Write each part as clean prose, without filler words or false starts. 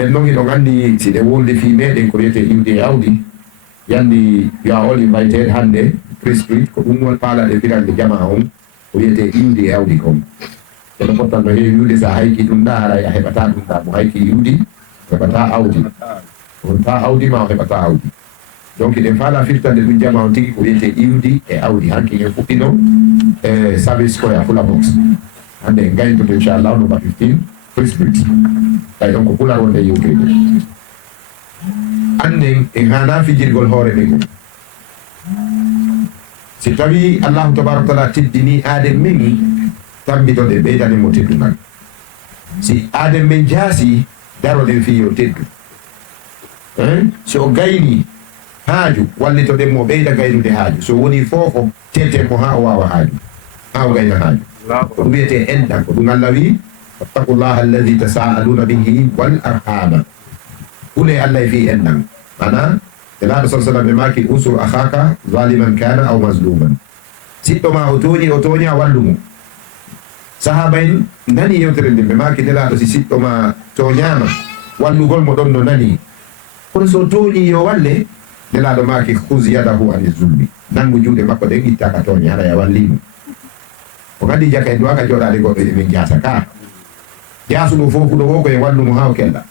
ɓen noon hiɗon anndi si ɗe wolde fi meɗen ko wiyete iwde e awdi yandi you are all invited hannde prescrit ko ɗum won paalaɗe firande jama on ko wiyete iwde e awdi kon eno pottan no heewi wiwde sa hayki ɗum ɗa haray a heɓata ɗum ɗa mo hayki iwdi heɓata awdi wonta awdi ma o heɓata awdi donc ɗen faala firtande ɗum jama on tigi ko wiyete iwdi e awdi hanki en fuɗɗino e service koye fula box hannde en gaynoto inchallah no 15 prescrit kay ɗon ko pular wonde yewtede annen en hana fijirgol hoore men on si tawi allahu tabaraka taala teddini aaden men tambitoɗe ɓeydane mo teddungal si aaden men jaasi daroɗen fiyo teddu so gayni haaju wallitoɗen mo ɓeyda gaynude haaju so woni fofo teten mo ha o wawa haaju ha o gayna haaju ko ɗum wiyete enɗan ko ɗum allah wi wattaqullaha alladi tasaaluna bihi wal arhama ɓule allah e fi enɗan mana elaɗo sa sallam ɓe maki usur ahaka zaliman kana aw masluman siɗɗo ma o toña wallumo sahaba en nani yewtere nde ɓe maki nelaɗo si siɗɗo ma toñama wallugol mo ɗon no nani kono so toñi yo walle nelaɗo maki hus yadahu ani zulmi nangu juuɗe makko ɗen ittaka toña haɗa ya wallimo o gandi jaka en duwaka joɗade goɗɗo emin jasa ka jasuɗo fof ɗo wo koye wallumo ha o kella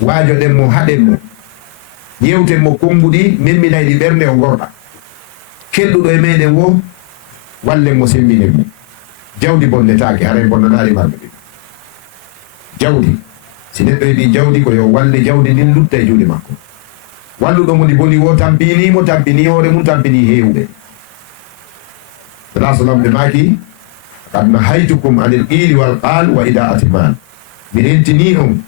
waajo ɗen mo haɗen mo yewten mo konnguɗi memminayɗi ɓernde o gorɗa kelluɗo e meɗen wo wallen mo semminen mo jawdi bonnetake haren bonnanaɗi marɓe ɗin jawdi si neɗɗo yiɗi jawdi ko yo walle jawdi ndin lutta e juuɗe makko walluɗo mo ndi boni wo tampinimo tampini hoore mum tampini hewɓe rasalam ɓe maki kad nahaytukum anil qili wal qal wa ida'ati mal mi rentini on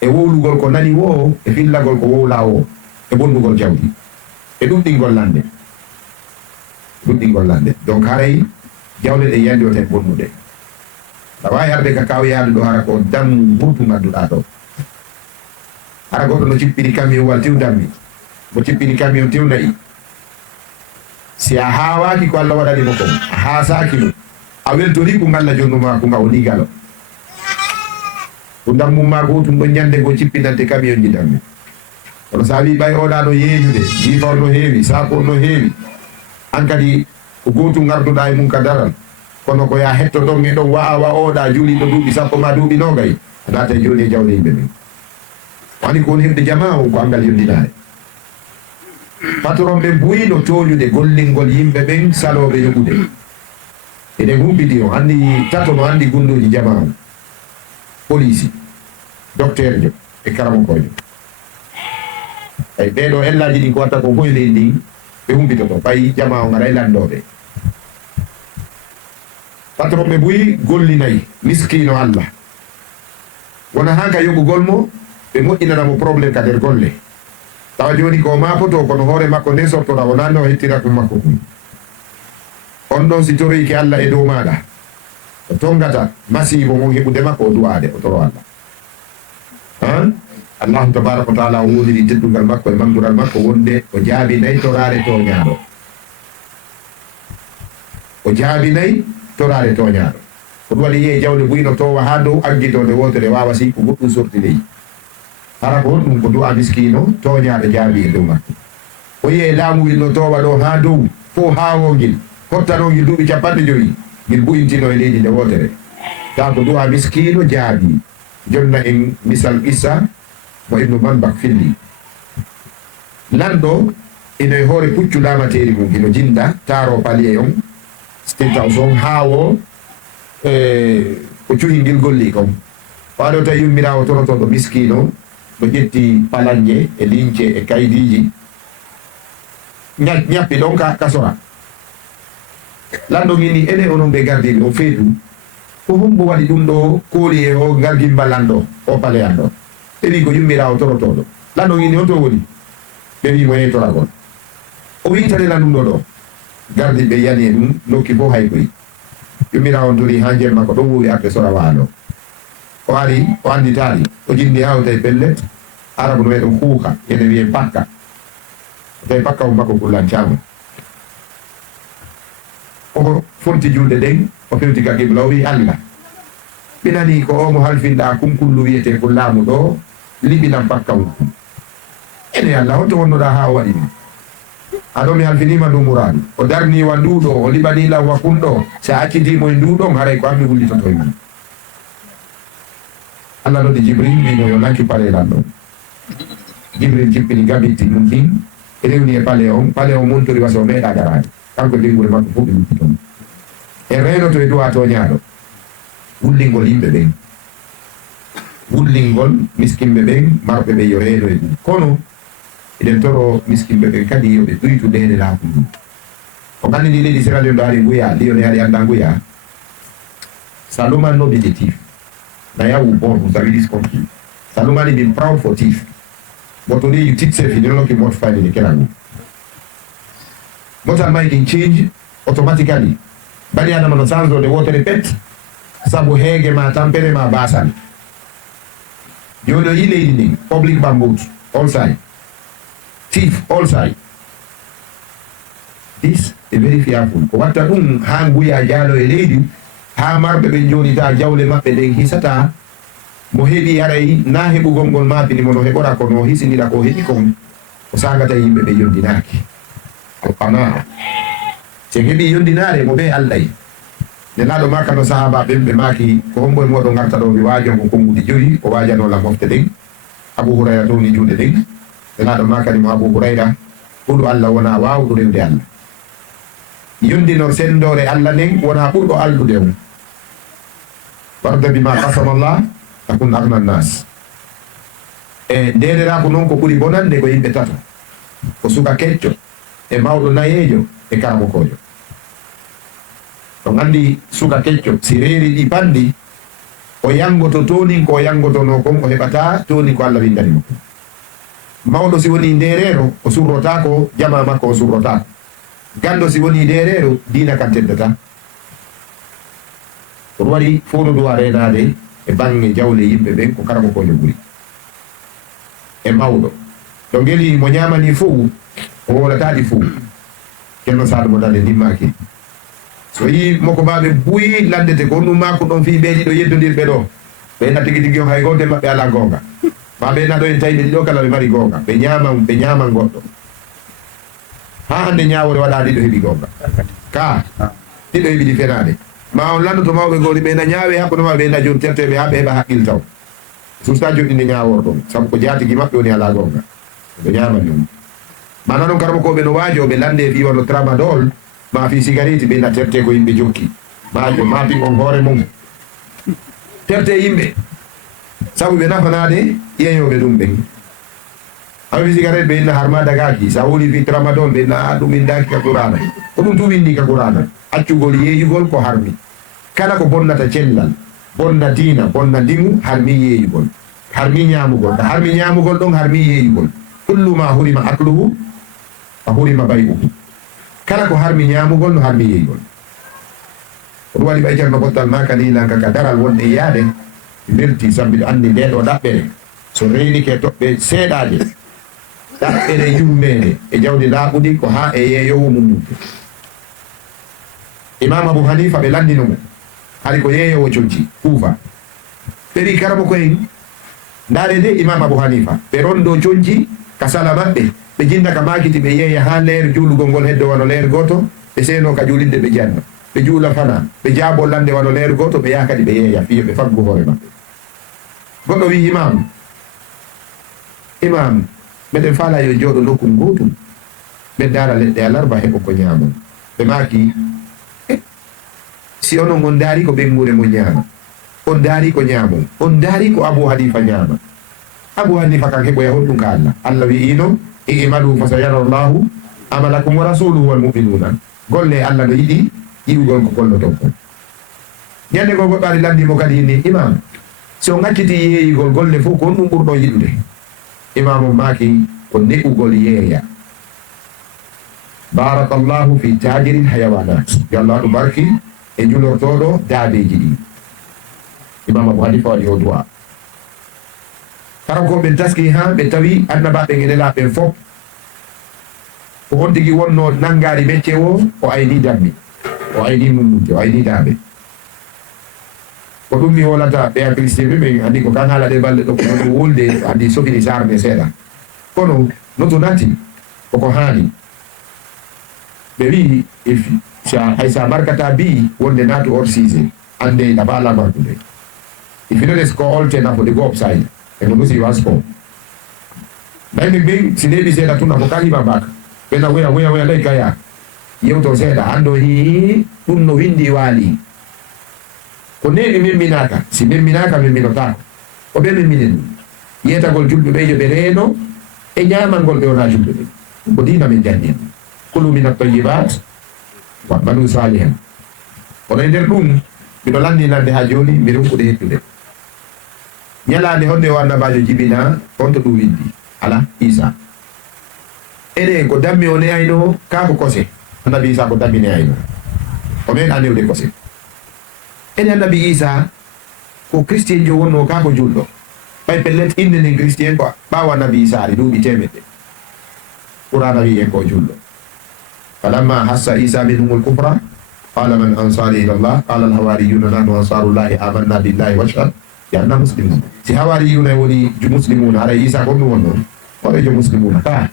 e wowlugol ko nani wo e fillagol ko wowla o e bonnugol jawdi e ɗuɗɗingol lande donc haray jawle ɗe yiyandi o ten bonnude a wawi arde ka kawyaade ɗo hara ko dammu burtu ngadduɗa ɗo hara goɗɗo no cippini camion wal tew dammi mo cippini camion tew nayi si a hawaki ko allah waɗanimo kon a hasaki ɗum a weltori ko ngalla jonnuma ko nga o ligalo ko dammum ma gotum ɗon ñande go cippinante camion ji dammi kono sa wi ɓay oɗa no yeeñude jifon no heewi sakon no heewi an kadi ko gotum garduɗa e mum ka daral kono ko ya hetto ɗon e ɗon wawa oɗa juuliɗo duuɓi sappo ma duuɓi nogay aɗata joni e jawle yimɓe men wani ko woni heɓde jama on ko angal yondinare patron ɓe buyino toñude gollingol yimɓe ɓen saloɓe yoɓude eɗen humpiti o anndi tato no anndi gunnuji jama on police docteur jo e karamokojo ay ɓeɗo ellaji ɗin ko watta ko boyle ndin ɓe humpitoto ɓayi jama o ngara e landoɓe patron ɓe buyi gollinayi miskino allah wona hanka yoɓugol mo ɓe moƴƴinanamo probléme ka nder golle tawa joni ko mapoto kono hoore makko nde sortora o nanno o hettira ɗum makko ɗum on ɗon si toroyki allah e dow maɗa o tongata masibo mon heɓude makko o duwade o toro allah allahu tabaraka wa taala o wodiri teddugal makko e mamdural makko wonde o jaabinayi torare toñaɗo o jaabinayi torare toñaɗo ko ɗum waɗi yiye jawle buyno towa ha dow aggitode wotere wawa si ko goɗɗum sorti leydi hara ko ɗum ko du'a miskino toñaɗo jaabi e dow makko o yiye laamu wil no towa ɗo ha dow fo hawogil hottanogil duuɓi 50 gil buyintino e leydi nde wotere taw ko du'a miskino jaabi jonna en misal qissa mo ibnu manbak filli lanɗo ino e hoore puccu lamateri mum ino jinda taro palier on stenta son haawo ko cuhi ngil golli kon waɗo tawi yummirawo torotoɗo miskino no ƴetti palanje e lince e kaydiji ñappi ɗon ka sora lanɗo ngini ene onon ɓe gardini o feetu ko hombo waɗi ɗum ɗo kooli e o gargimba lanɗo o paleyan ɗo ɓe wi ko yummirawo torotoɗo lanɗo ngini on to woni ɓe wi mo yetoragol o witane lan ɗum ɗo gardi ɓe yani e ɗum nokki fof hay koy yummirawo dori ha jemma ko ɗon wowi arde sora waalo o ari o anditari o jindi hawta e pelle arabu no meɗen huuka ene wiye pakka tawi pakka o makko kullancama o fonti julde ɗen o fewti ka qibla o wi allah ɓinani ko omo halfinɗa kumkullu wiyete ko laamu ɗo libinan pakkaw ene Allah hoto wonnoɗa ha o waɗi ɗum aɗo mi halfinima ndu muradu o darniwa nduɗo o liɓanila wakunɗo so accitimo e nduɗon haray ko ammi wullitoto e mum Allah noɗi Jibril mbimo yo nanki palelan ɗon Jibril jippini gabitti ɗum ɗin rewni e pale o montori wasa o meeɗa garade kanko lingure makko fof ɓe luppiton e reynoto e duwa toñaɗo wullingol yimɓe ɓen wullingol miskimɓe ɓen marɓe ɓe yo reeno e ɗum kono eɗen toro miskimɓe ɓen kadi yoɓe ɗuytu ndede laaku ndum o gandini leydi Sierra Leone ɗo ari nguya liyone ari anda nguya ça demande no objectif d'ailleurs ou bon vous avez dit compris ça demande been proud for thief but today you teach self you don't know what find in the kelangu not making change automatically bani adama no sanzo de wotere pet sabu hege ma tampere ma basan yodo yi leydi ni public bamboo all side thief all side this is very fearful ko watta ɗum ha nguya jaalo e leydi ha marɓe ɓe jonita jawle maɓɓe ɗen hisata mo heɓi haray na heɓugol ngol mabini mo no heɓora ko no hisiniɗa ko heɓi kon o sagata yimɓe ɓe yondinaki alqanaa se heɓi yondinare mo ɓe Allah nelaɗo maka no sahaba ɓen ɓe maki ko hombo e moɗo garta ɗo mi wajon ko konguɗi joyi o wajanola mofte ɗen Abu Hurayra towni juuɗe ɗen nelaɗo makani mo Abu Hurayra ɓurɗo Allah wona wawɗo rewde Allah yondinor sendore Allah nden wona ɓurɗo alɗude on warda bima qasama Allah takun agna nnas e ndererako noon ko ɓuri bonande ko yimɓe tato ko suka kecco e mawɗo nayejo e karamokojo on andi suka kecco si reeri ɗi pandi o yangoto toni ko yangotono kon o heɓata toni ko Allah windanimo mawɗo si woni nderero o surrotako jama makko o surrotako gando si woni nderero dina kan teddata ɗum waɗi fof no duwa renade e bange jawle yimɓe ɓen ko karamokojo ɓuri e mawɗo to ngeli mo ñamani fof o wolataɗi fof kenno saɗo mo dande ndimmaki so yi moko baɓe buyi landete ko ɗum mako ɗon fi ɓeeɗi ɗo yeddodirɓe ɗo ɓe tigi tigi on hay goto maɓɓe ala gonga ma ɓe naɗo en tawi ɓe ɗiɗo kala ɓe mari gonga ɓe ñaman goɗɗo ha hande ñawore waɗa ɗiɗo heeɓi gonga ka ɗiɗo heeɓi ɗi fenade ma on landoto mawɓe gori ɓe na ñaawe hakkude maɓɓe ɓe na joni terteɓe ha ɓe heɓa haqqil taw susta joɗɗinde ñawor ɗon saabu ko jatigi maɓɓe woni ala gonga ɓe ñamani ɗum mana noon karmo koɓe no waajo ɓe lande fi wano tramadol ma fi cigarette ɓe na terte ko yimɓe jokki majo mapi on hoore mum terte yimɓe saabu ɓe nafanade ƴeeyoɓe ɗum ɓen awi cigarette ɓe inna harma dagaki sa woni fi tramadol ɓe na ɗum indaki ka qur'ana ko ɗum tu windi ka qur'ana accugol yeeyugol ko harmi kala ko bonnata cellal bonna diina bonna ndimu harmi yeeyugol harmi ñamugol harmi ñamugol ɗon harmi yeeyugol kullu ma hurima akluhu fa hurima bay'uhu kala ko harmi ñamugol no harmi yeeyugol ɗum waɗi ɓay ceerno bottal ma kadi lanka ka daral wonɗe yaade mbirti sambiɗo andi nde ɗo ɗaɓɓere so reynike toɓɓe seeɗaje ɗaɓɓere yummede e jawdi laaɓuɗi ko ha e yeeyowo mum Imam Abu Hanifa ɓe landino mo hari ko yeeyowo coñci Kuufa ɓeri karamo koyen ndaare nde Imam Abu Hanifa ɓe rondo coñci ka sala maɓɓe ɓe jinda ka makiti ɓe yeeya ha leer juulugol ngol heddo wano leer goto ɓe seeno ka juulinde ɓe janna ɓe juula fana ɓe jaabo lande wano leer goto ɓe yaha kadi ɓe yeeya fiyo ɓe faggu hoore maɓɓe goɗɗo wi imam meɗen faala yo jooɗo nokku gotum ɓe daara leɗɗe alarba heɓo ko ñaamon ɓe maaki si onon on daari ko ɓengure mo ñaama on daari ko ñaamon on daari ko Abu Hanifa ñaama Abu Hanifa kan heɓoya honɗum ka Allah wi'ino i'malu fa sayara Allahu amalakum wa rasuluhu wal mu'minuna golle Allah no yiɗi yiwugol ko golloton kon ñande go goɗɗo ari landimo kadi ni imam so ngacciti yeeyigol golle fof ko ɗum ɓurɗo yiɗude imam o maaki ko neɓugol yeeya barakallahu fi tajiril hayawanat yo Allah ɗum barki e julortoɗo daabeji ɗi imam Abu Hanifa waɗi o du'a karam ko ɓen taski ha ɓe tawi annabaɓe ngenelaɓen fof ko on tigi wonno nangari mecce o ayni dammi o ayni mummude o ayni daaɓe ko ɗum mi wolata ɓe a christien ɓe ɓe andi ko kan haalade balɗe ɗo kono wolde andi sofini sarde seeɗa kono noto nati koko haani ɓe wi hay sa barkata bi wonde naatu or sise ande ɗaɓa lamartude if you know the score all 10 for the go upside and you see what's score dai mi bing si debi seeda tuna ko kali babak bena weya lay kaya yewto seeda ando hi ɗum no windi waali ko neɗi min minaka si min minaka min minotako ko ɓe min minen yetagol julɓe ɓe yo ɓe reeno e ñamangol ɓe wona julɓe ɓe ko dina min janni kulu min at-tayyibat wa banu salihan kono e nder ɗum miɗo landinande ha joni mi ronkude hettude ñalande honde o annabajo jibina on to ɗum windi ala Isa ene ko dammi o ne ayno ka ko kose annabi Isa ko dammi ne ayno o men anewde kose ene annabi Isa ko christien jo wonno ka ko julɗo ɓay pellet inde nden christien ko ɓawa annabi Isa ari duuɓi temedde qur'ana wi en ko julɗo falamma hassa Isa minhumul kufra qala man ansari ila llah qala alhawariyuna nahnu ansarullahi amanna billahi washhad yanna muslimun si hawariyuna woni muslimuna haray Isa ko ɗum wonno oɗo muslimuna ka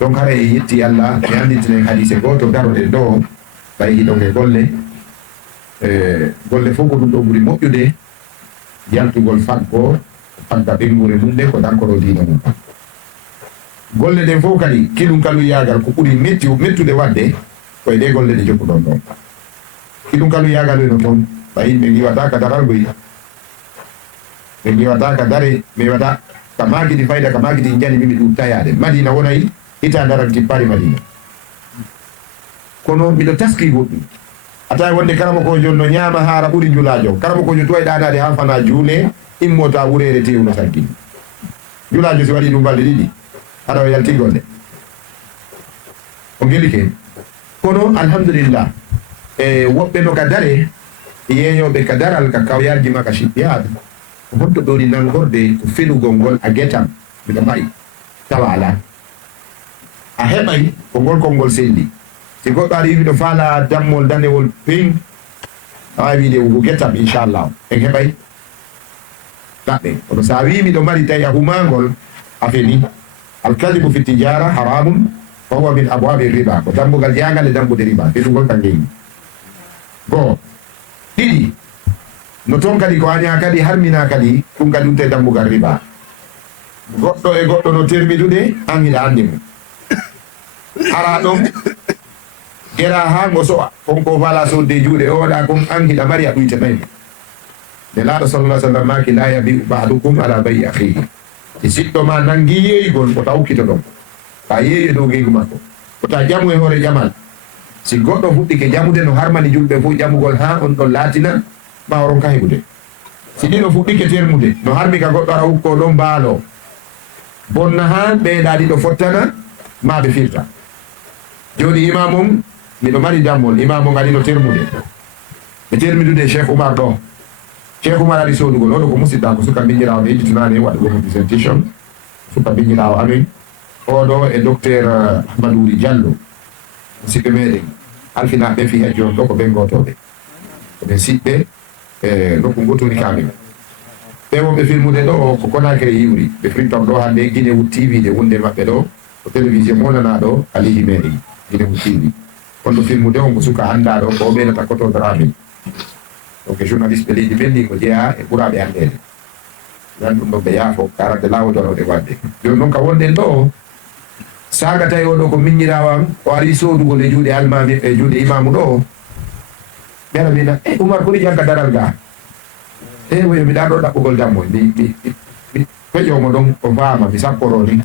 donc haray e yetti Allah mi andintinen hadise goto daroɗen ɗo ɓay hiɗon e golle fof ko ɗum ɗo ɓuuri moƴƴude yaltugol faggo fagga ɓengure mum nde ko dankoro dina mum golle ɗen fof kadi kiɗum kalu yagal ko ɓuuri mettude wadde koye ɗe golle ɗe jokkuɗon ɗon kiɗum kalu yagal weno toon ɓay ɓe giwata ka daral goyi ɓe giwata ka dare mi wata ka makiɗi fayda ka makiɗi jani mimi ɗum tayade madina wonayi ita daral tippari madina kono miɗo taski goɗɗum ata wonde karama ko jon no ñaama haara ɓuuri julajo karama ko jon tuwayi ɗanade ha fana juule immota wurere tewno saggini julajo si waɗi ɗum balɗe ɗiɗi aɗa o yaltigolle o gelike kono alhamdulillah e woɓɓe no ka dare yeeyoɓe ka daral ka kawyarji ma ka shiɓɓiyaade ko honto ɗoni nangorde ko felugol ngol a getam miɗo mbayi tawa ala a heɓay ko ngol kolngol selli si goɗɗo aɗa wiɗo faala dammol danewol ping awa wiide ko getam inchallah en heɓay ɗaɓɓe kono sa wi miɗo mari tawi a humagol a feni alkadibu fi tijara haramun fa huwa min abwabi riba ko dambugal jagal e dambude riba fenugol ka ngeyi goo ɗiɗi no toon kadi ko aña kadi harmina kadi ɗum kadi ɗum te dambugal riba goɗɗo e goɗɗo no termidude an hiɗa andi mum ara ɗon gera ha ngo so'a konko fala sodde juuɗe oɗa kon an hiɗa mari a ɗuytanayi nde laaɗo sallallah sallam maki la yabiu ba'dukum ala bayi akhihi e siɗɗo ma nangi yeeygol ko taw ukkito ɗon ta yeeyi dow geygu makko ko ta jamu e hoore jamal si goɗɗo fuɗɗike jamude no harmani julɓe fof jamugol ha on ɗon laatina ma oron ka heɓude si ɗiɗo fuɗɗike termude no harmi ka goɗɗo ara hukko ɗon mbaalo bonna ha ɓeeɗa ɗiɗo fottana ma ɓe firta joni imamum miɗo mari dammol imamum aɗino termude ɓe termidude cheikh oumar ɗo cheikh oumar aɗi sodugol oɗo ko musidɗa ko suka miñirawo ɓe yejjitunani waɗugo présentation suka miñirawo amin oɗo e docteur ahmadouri diallo musidɓe meɗen alfinaɓe fi hejjon ɗo ko ɓen gotoɓe koɓe siɓɓe e nokku gotoni kamin ɓe wonɓe filmude ɗo ko Conakry yiwri ɓe firtom ɗo hande Guinéwood TV de wonde maɓɓe ɗo ko télévision monana ɗo alihi meɗen Guinéwood TV on ɗo filmude on ko suka anda ɗo ko ɓenata kotodramin donc journaliste ɓe leydi ɓenni ko jeeya e ɓuraɓe andede nan ɗum ɗo ɓe yaafo karande lawodoroɗe wadde joni noon ka wonɗen ɗo saga tawi oɗo ko miññirawam o ari sodugol e juuɗe almami e juuɗe imamu ɗo ɓe ara mbina e Oumar koni janka daral ga e woyo mbiɗa ɗo ɗaɓɓugol dammo mi feƴomo ɗon o fama mi sapporo ni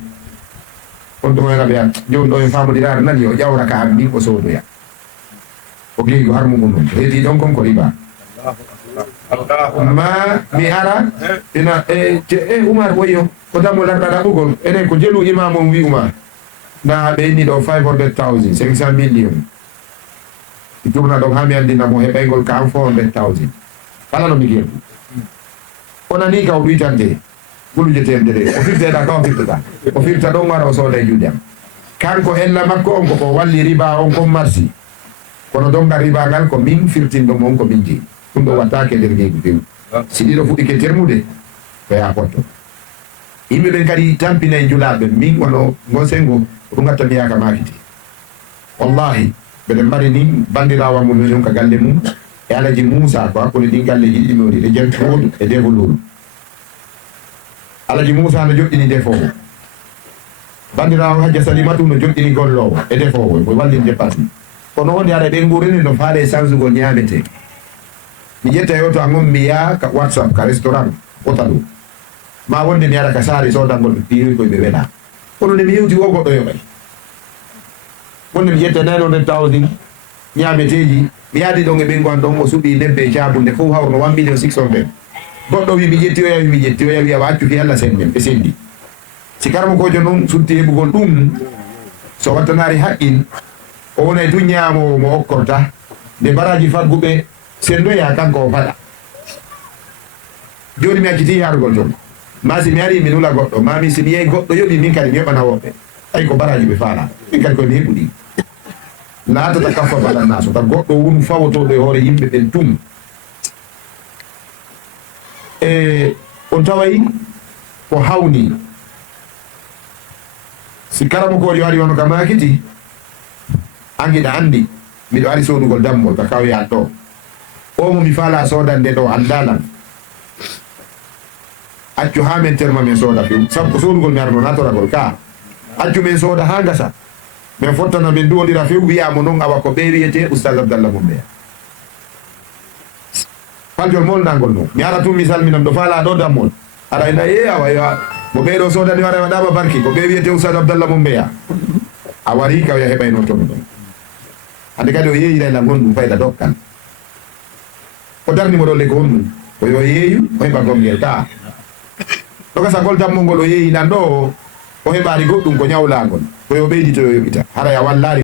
on ɗum ena ɓeya joni ɗo en famodirare nani o ƴawra ka am min o sodoya o geygo harmugol mum heedi ɗon kon ko riba ma mi ara ina Oumar woyo ko dammo larɗa ɗaɓɓugol enen ko jelu imamum wi Oumar na ɓe inni ɗo 500,000 500 millions jurna ɗon ha mi andinamo heɓaygol ka an 400,000 kala no mi geeɗu onani ka o ɗuytante gulujete de o firteɗa ka o firtata o firta ɗon wara o sooda e juuɗe am kanko ella makko on koko walli riba on kon marsi kono donga riba ngal ko min firtinɗo mon ko min jeeyi ɗum ɗo watta ke nder geygu fewu si ɗiɗo fuɗɗi ke termude ko ya potto yimɓe ɓen kadi tampinayi julaɓe min wono gon sengo ɗum gatta miyaka makiti wallahi ɓeɗen mbaɗi nin bandirawa mum non ka galle mum e alaji Moussa ko hakkude ɗin galleji ɗiɗi mawɗi e Jentowodu e Devololu alaji Moussa no joɗɗini defowo bandirawo Hajja Salimatu no joɗɗini gollowo e defowo ko wallin département kono wonde aɗa ɓen gurini no faale sansugo ñamete mi ƴetta yo to a gon mi yaa ka WhatsApp ka restaurant ota ɗum ma wonde mi aɗa ka saari sodangol ɗiri koye ɓe weɗa kono nde mi yewti wo goɗɗo yoɓay wonde mi ƴetta 900,000 ñameteji mi yaadi ɗon e ɓengon ɗon o suuɓi nebbe cabunde fof hawruno 1,600,000 goɗɗo wi mi ƴettiyoya mi ƴettiyoya wiya accu fi Allah sen men ɓe sendi si karmo kojo noon sutti heɓugol ɗum so wattanari haqqin o wonay tun ñaamo mo okkorta nde baraji fagguɓe sendoya kanko o faɗa joni mi acciti yarugol toon ma si mi ari mi nula goɗɗo mami si mi yeyi goɗɗo yoɓi min kadi mi yoɓana woɓɓe ay ko baraji ɓe faala min kadi komi heɓuɗi laatata kaffa balanna so ta goɗɗo wonu fawotoɗo e hoore yimɓe ɓen tum e on tawayi ko hawni si karamo kojo ari wono ka makiti angiɗa andi miɗo ari sodugol dammol ka kawyat ɗo o mo mi faala sodande ɗo andalan accu ha men terma men sooda few sabu ko sodugol mi arno natoragol ka accu men sooda ha gasa min fottana min duwodira few wiyamo noon awa ko ɓe wiyete oustaz Abdallah Mumbeya faljol molnagol noon mi ara tum mi salminam ɗo faala ɗo dammol aɗa ena awa yo mo ɓeɗo sodani wara waɗama barki ko ɓe wiyete oustaz Abdallah Mumbeya a wari kawya heɓayno toon ɗon hande kadi o yeeyirayla gonɗum fayda dokkal o darnimo ɗo le ko honɗum ko yo yeeyu o heɓa gongel ka ɗo gasa gol dammol ngol o yeeyinan ɗo o heɓani goɗɗum ko ñawlagol ko yo ɓeydito yo yoɓita haray a wallari